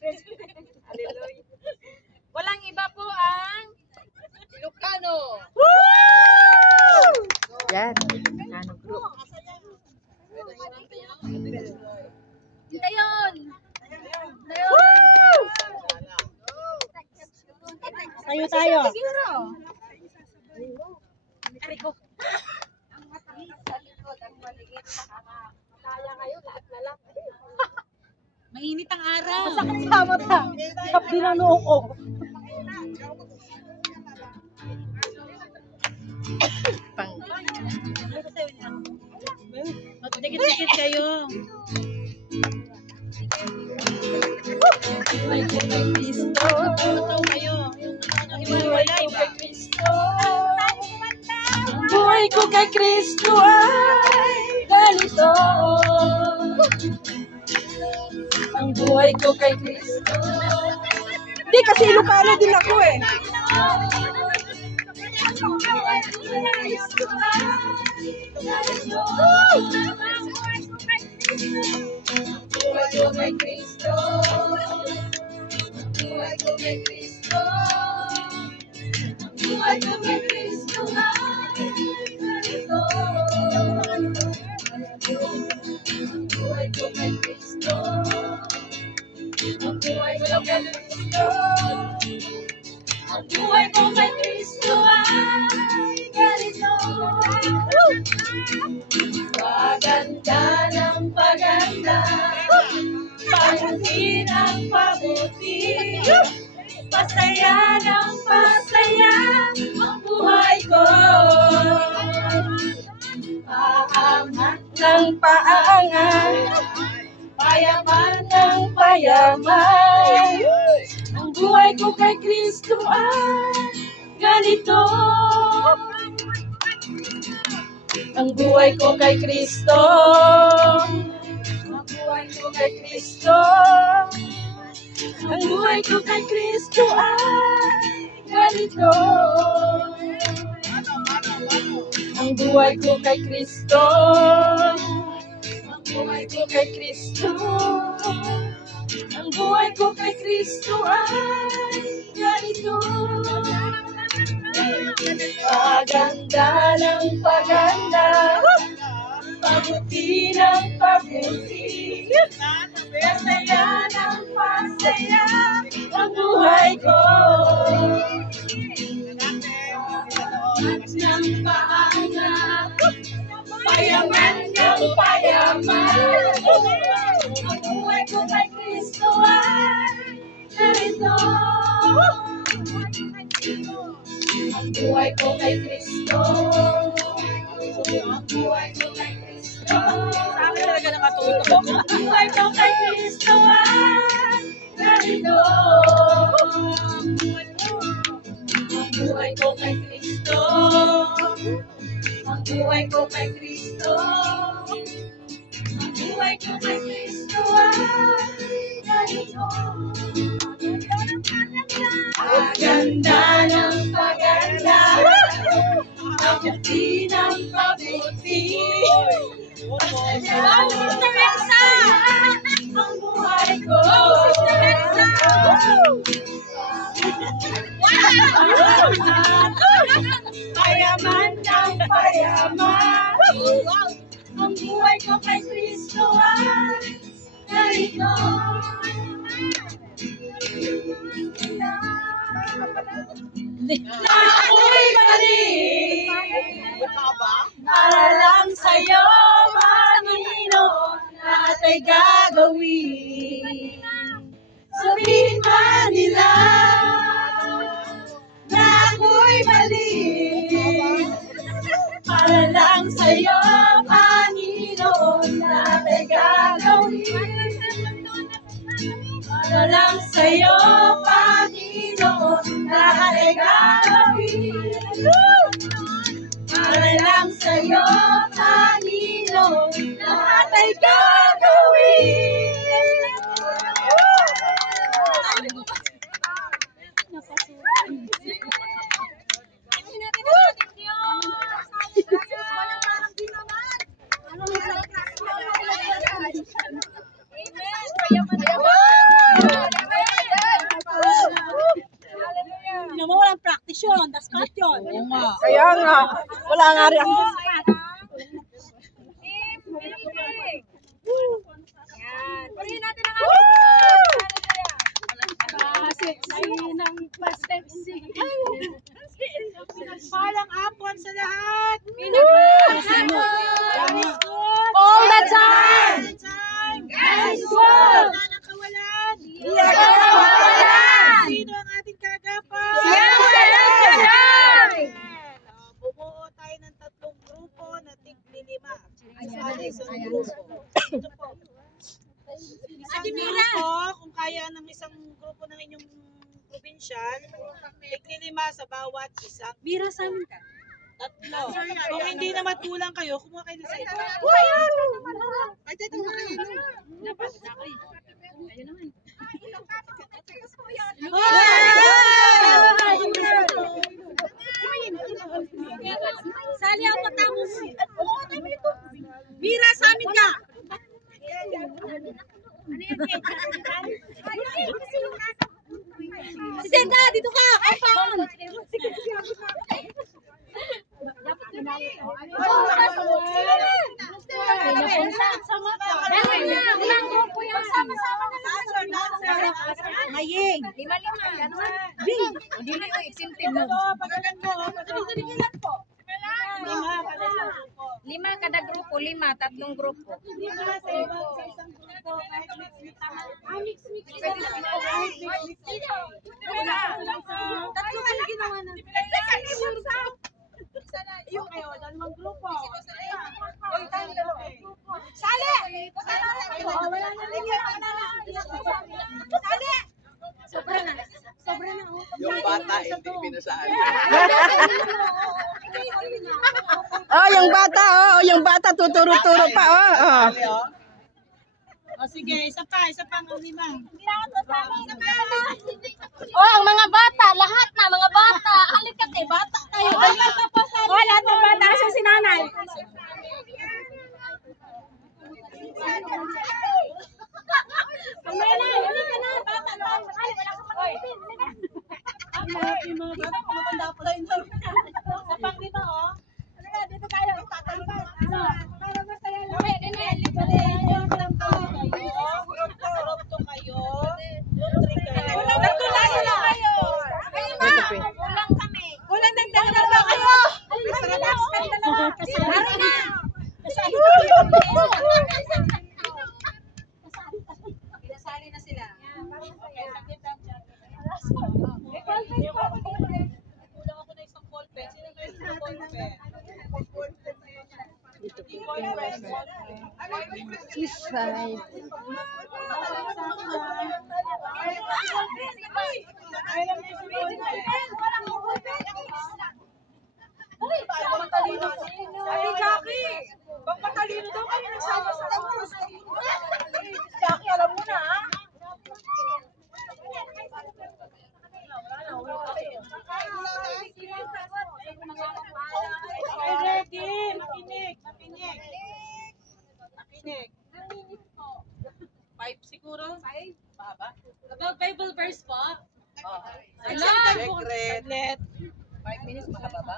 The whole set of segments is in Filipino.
Hallelujah. Walang iba po ang Ilocano. Yan. Ilocano group. Hintayon. Tayo tayo. Siguro. Ariko. Ang matamis sa likod, ang maliit sa harap. Kaya kayo, lahat na lang. Mainit ang araw. Masakit sa mata. Tap din ang noo ko. Pang. Dikit-dikit kayo. Ay, kay Kristo. Totoo kayo. Yung hiwalay ba? Ang buhay ko kay Kristo ay ganito. Ang buhay ko kay Kristo. Hindi, kasi Ilocano din ako eh. Buhay ko kay Kristo. Buhay ko kay Kristo. Buhay ko kay Kristo ay ganito. Buhay ko kay Kristo. Buhay ko kay Kristo. Ang buhay ko kay Kristo ay ganito. Paganda ng paganda, pabuti ng pabuti, pasaya ng pasaya ang buhay ko. Paangat ng paangat, payaman ng payaman. Ang buhay ko kay Kristo ay ganito. Ang buhay ko kay Kristo. Ang buhay ko kay Kristo. Ang buhay ko kay Kristo ay ganito. Ang buhay ko kay Kristo. Ang buhay ko kay Kristo. Ang buhay ko kay Kristo ay ganito. Paganda ng paganda, pabuti ng pabuti, pasaya ng pasaya ang buhay ko. Paangat ng paangat, payaman ng payaman. Ang buhay ko kay Kristo ay ganito. Ang buhay ko kay Kristo. Ang buhay ko kay Kristo. Sabi talaga nakatuto. Ang buhay ko kay Kristo ay ganito. Ang buhay ko kay Kristo. Ang buhay ko kay Kristo. Ang buhay ko kay Kristo ay ganito. Paganda ng paganda, pabuti ng pabuti, pasaya ng pasaya ang buhay ko. Payaman ng payaman, ang buhay ko kay Kristo ay ganito. Na ako'y galing para lang sa'yo, Panginoon, lahat ay gagawin. Sabihin man nila na ako'y mali, para lang sa'yo, Panginoon, lahat ay gagawin. Para lang sa'yo, Panginoon, lahat ay gagawin. Para lang sa'yo, Panginoon, lahat ay gagawin. Amen. Wala nga rin. Yan. Purihin natin ang Pasexy ng pasexy. Palang apon sa lahat. All the time! Guys, wala nang kawalan. Sino ang ating kagapay? Bumuo tayo ng 3 grupo na tig-5. Isang grupo. Ito po. Isang grupo, kung kaya ng isang grupo ng inyong provincial, tig-5 sa bawat isang. Mira sa amin ka. 3. Kung hindi na matulang kayo, kumuha kayo sa ito. Ay, dito mo kayo. Ayun naman. Sali ako tamo mo. Mira sa amin ka. Si Senda, dito ka. Ay, paon. Maying. 5. Bing. Hindi na yung excited mo. Lima kada grupo, 5, 3 grupo. Tatlo kayo ginawa na. Yung kayo, 2 grupo. Sali! Sali! Sobra na. Sobra na. Yung bata, hindi pinasali. Oh, yung bata, yung bata tuturo-turo pa, O sige, isa pa ang 5. Oh, ang mga bata, lahat na mga bata. Halika kate, bata kayo. Oh, lahat ng bata sa sinanay. Kamay na, wala ka na. Bata na. Wala ka pa. Yung mga bata, matanda po tayo. Sa pang 5, Dito kayo. Para masaya lang. Okay, ganyan. Group 2 kayo. Group 3 kayo. Nagtula sila kayo. Kayo na. Kulang kami. Kulang ng dalawa kayo. Laro na. Pinasali na sila. Okay, sakit lang dyan. Kulang ako na isang ball pen. Sino kayo sa ball pen? Ay, Jackie! Bang matalino daw kayo nagsama sa tapos. Jackie, alam mo na, ha? Okay, ready. Makinig. 5 siguro? 5? Baba? About Bible verse po. Secret. 5 minutes makababa.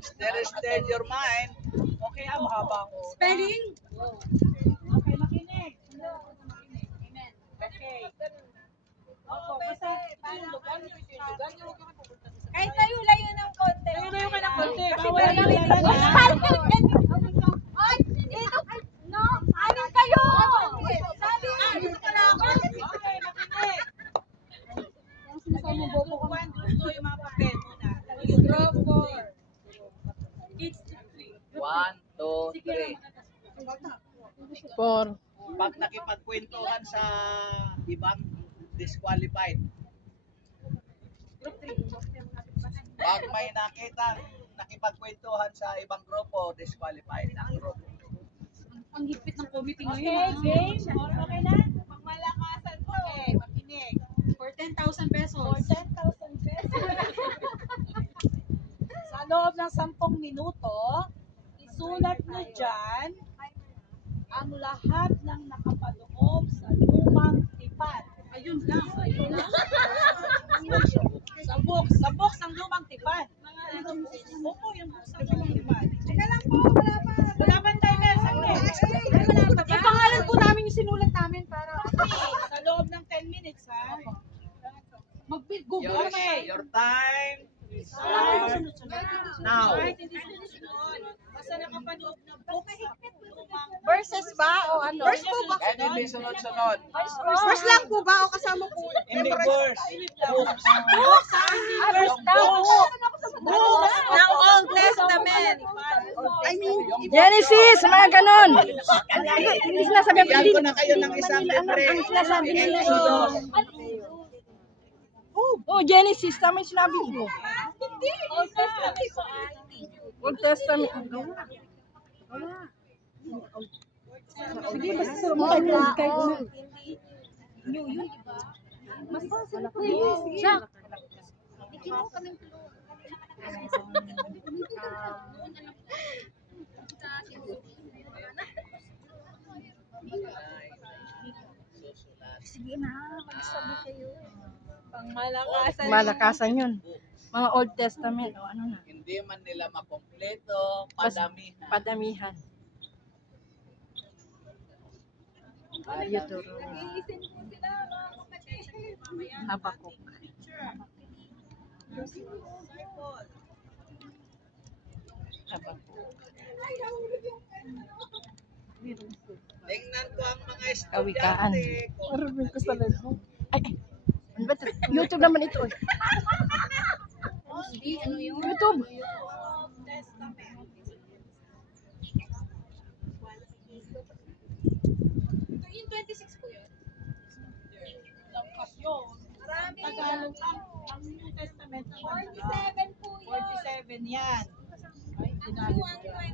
Stir your mind. Okay, mahaba ako. Spelling? Okay, makinig. Amen. Okay. Opo, basta lugan nyo. Kahit layo ng konti. Layo ka ng konti. Kasi Bawal layo yung ng lalan. Ay, dito. No, anin kayo. Sabi, dito pala ako. Okay, makinig. Makinig. Group 1, group 2, yung mga papel muna. Group 4. Kids 3. 1, 2, 3. 4. Pag nakipagkwentuhan sa ibang disqualified. Pag may nakita nakipagkwentuhan sa ibang grupo, disqualified ang grupo. Ang higpit ng committee Okay, ngayon. game. Okay na? Pangmalakasan to. Okay, makinig. For 10,000 pesos. 10,000 pesos. Sa loob ng 10 minuto, isulat nyo dyan ang lahat ng nakapaloob sa lumang tipan. Ayun lang. Sa box ang lumang tipan. Opo, yung buksan ko lang iba. Teka lang po, wala pa. Wala pa timer. Ipangalan po namin yung sinulat namin para Sa loob ng 10 minutes, ha? mag-google. Your time is now. Kahit hindi sunod-sunod. Basta nakapanood na book sa lumang Verses ba o ano? Verse po ba? Kahit hindi sunod-sunod. Verse lang po ba o kasama po? Hindi verse. Verse daw. Books ng Old Testament. I mean, Genesis, mga ganon. Hindi sinasabi Bigyan ko na kayo ng isang libre. sinasabi nila eh. Exodus. Oh, Genesis, tama yung sinabi mo. Old Testament. sige, basta sila mo kahit Jack. sige na, magsabi kayo. Pangmalakasan. Malakasan yun. Mga Old Testament. O ano na. Hindi man nila makompleto, padami. Padamihan. Ayuturo. Habakuk. Habakuk. Tingnan ko ang mga Kawikaan. estudyante. Marunong ko sa lalo. Ay, ano ba ito? YouTube naman ito. YouTube. Yung 26 po yun. Lampas yun. Tagalog ang New Testament. 47 po yun. 47 yan. Ay, Tagalog yan.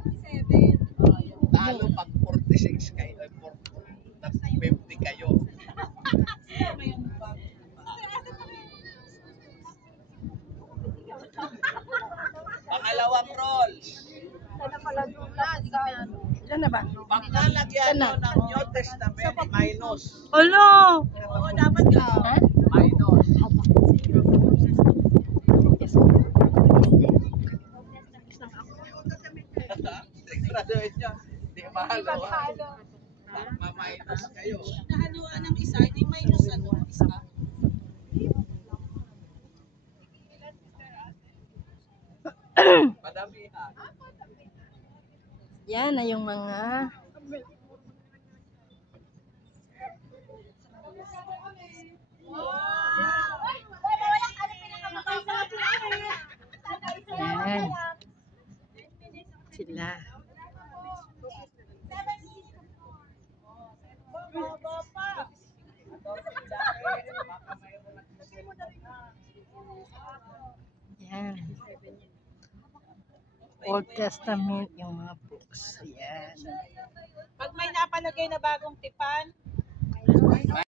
Talo pag 46 kayo. 50 kayo. Pangalawang rolls. Ilan na ba? Pagka lagyan nyo ng New Testament, minus. Olo! Oo, dapat ka. Ha? Minus. Yes. Graduate nyo. Di mahalo. Ma-minus kayo. Nahaluan ng isa, hindi minus ano, isa. Padamihan. Yan na yung mga yan. Sila. Yan. Old Testament yung mga books. Yan. Pag may napalagay na bagong tipan,